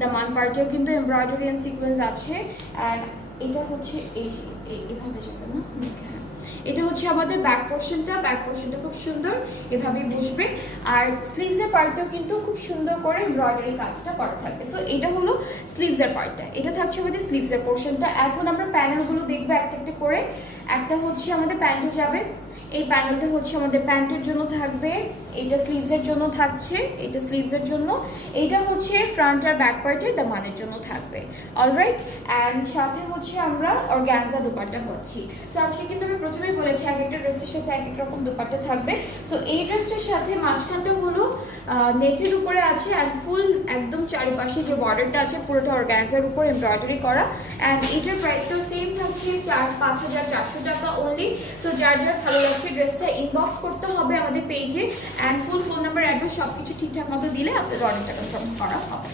দামান পার্টে কিন্তু embroidery and sequence আছে। অ্যান্ড এটা হচ্ছে এইভাবে যাবে না, এটা হচ্ছে আমাদের ব্যাক পোর্শনটা খুব সুন্দর এভাবে বসবে। আর স্লিভসের পার্টটাও কিন্তু খুব সুন্দর করে এমব্রয়ডারি কাজটা করা থাকবে। সো এটা হলো স্লিভসের পার্টটা, এটা থাকছে আমাদের স্লিভসের পোর্শনটা। এখন আমরা প্যানেলগুলো দেখবো একটা একটা করে। একটা হচ্ছে আমাদের প্যান্টে যাবে, এই প্যানেলটা হচ্ছে আমাদের প্যান্টের জন্য থাকবে, এটা স্লিভসের জন্য থাকছে, এটা স্লিভসের জন্য, এইটা হচ্ছে ফ্রন্ট আর ব্যাক পার্টের দামানের জন্য থাকবে। অলরাইট, অ্যান্ড সাথে হচ্ছে আমরা অর্গানজা দুপাট্টা পাচ্ছি। সো আজকে কিন্তু আমি প্রথমেই বলেছি এক একটা ড্রেসের সাথে এক এক রকম দুপাট্টা থাকবে। সো এই ড্রেসটার সাথে মাঝখানটা হলো নেটের উপরে আছে, অ্যান্ড ফুল একদম চারিপাশে যে বর্ডারটা আছে পুরোটা অর্গানজার উপর এমব্রয়ডারি করা। অ্যান্ড এটার প্রাইসটাও সেম থাকছে 5,400 টাকা অনলি। সো যার যার ভালো লাগছে ড্রেসটা ইনবক্স করতে হবে আমাদের পেজে, and full phone number, address সব কিছু ঠিকঠাক মতো দিলে আপনাদের অর্ডারটা কনফার্ম করা হবে।